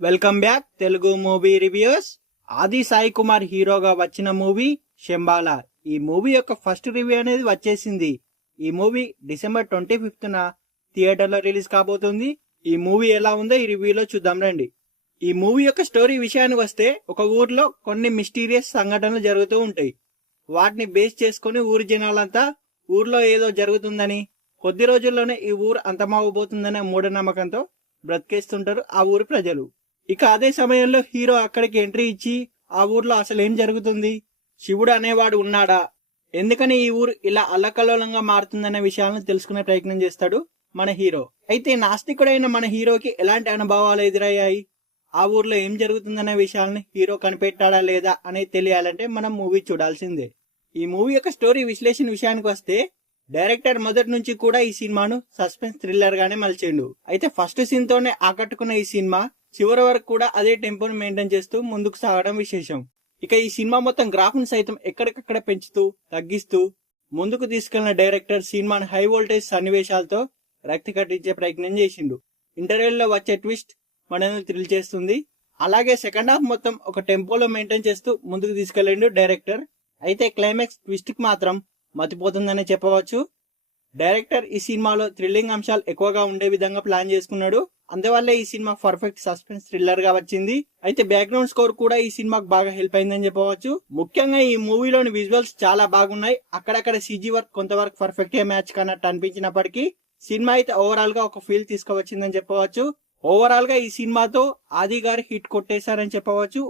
Welcome back Telugu movie reviews. ఆది సాయి కుమార్ హీరోగా వచ్చిన మూవీ శంబాల. ఈ మూవీ యొక్క ఫస్ట్ రివ్యూ అనేది వచ్చేసింది. ఈ మూవీ డిసెంబర్ 25న థియేటర్లో రిలీజ్ కాబోతుంది. ఈ మూవీ ఎలా ఉందో ఈ రివ్యూలో చూద్దాం రండి. ఈ మూవీ యొక్క స్టోరీ విషయానికి వస్తే, ఒక ఊర్లో కొన్ని మిస్టీరియస్ సంఘటనలు జరుగుతూ ఉంటాయి. వాటిని బేస్ చేసుకుని ఊరి జనాలంతా ఊర్లో ఏదో జరుగుతుందని, కొద్ది రోజుల్లోనే ఈ ఊరు అంతమవబోతుందనే మూఢనమ్మకంతో బ్రతికేస్తుంటారు ఆ ఊరి ప్రజలు. ఇక అదే సమయంలో హీరో అక్కడికి ఎంట్రీ ఇచ్చి ఆ ఊర్లో అసలు ఏం జరుగుతుంది, శివుడు అనేవాడు ఉన్నాడా, ఎందుకని ఈ ఊరు ఇలా అల్లకల్లోలంగా మారుతుందనే విషయాలను తెలుసుకునే ప్రయత్నం చేస్తాడు మన హీరో. అయితే నాస్తికుడైన మన హీరోకి ఎలాంటి అనుభవాలు ఎదురయ్యాయి, ఆ ఊర్లో ఏం జరుగుతుందనే విషయాలను హీరో కనిపెట్టాడా లేదా అనేది తెలియాలంటే మనం మూవీ చూడాల్సిందే. ఈ మూవీ యొక్క స్టోరీ విశ్లేషణ విషయానికి వస్తే, డైరెక్టర్ మొదటి నుంచి కూడా ఈ సినిమాను సస్పెన్స్ థ్రిల్లర్ గానే మలిచిండు. అయితే ఫస్ట్ సీన్ తోనే ఆకట్టుకున్న ఈ సినిమా చివరి వరకు కూడా అదే టెంపోను మెయింటైన్ చేస్తూ ముందుకు సాగడం విశేషం. ఇక ఈ సినిమా మొత్తం గ్రాఫ్ ను సైతం ఎక్కడికక్కడ పెంచుతూ తగ్గిస్తూ ముందుకు తీసుకెళ్లిన డైరెక్టర్ సినిమాను హై వోల్టేజ్ సన్నివేశాలతో రక్తి కట్టించే ప్రయత్నం చేసిండు. ఇంటర్వెల్ లో వచ్చే ట్విస్ట్ మనల్ని థ్రిల్ చేస్తుంది. అలాగే సెకండ్ హాఫ్ మొత్తం ఒక టెంపోలో మెయింటైన్ చేస్తూ ముందుకు తీసుకెళ్లిండు డైరెక్టర్. అయితే క్లైమాక్స్ ట్విస్ట్ కి మాత్రం మతిపోతుందనే చెప్పవచ్చు. డైరెక్టర్ ఈ సినిమాలో థ్రిల్లింగ్ అంశాలు ఎక్కువగా ఉండే విధంగా ప్లాన్ చేసుకున్నాడు. అందువల్లే ఈ సినిమా పర్ఫెక్ట్ సస్పెన్స్ థ్రిల్లర్ గా వచ్చింది. అయితే బ్యాక్గ్రౌండ్ స్కోర్ కూడా ఈ సినిమాకు బాగా హెల్ప్ అయిందని చెప్పవచ్చు. ముఖ్యంగా ఈ మూవీలోని విజువల్స్ చాలా బాగున్నాయి. అక్కడక్కడ సీజీ వర్క్ కొంతవరకు పర్ఫెక్ట్ గా మ్యాచ్ కానట్టు అనిపించినప్పటికీ సినిమా అయితే ఓవరాల్ గా ఒక ఫీల్ తీసుకువచ్చిందని చెప్పవచ్చు. ఓవరాల్ గా ఈ సినిమాతో ఆది గారు హిట్ కొట్టేశారని చెప్పవచ్చు.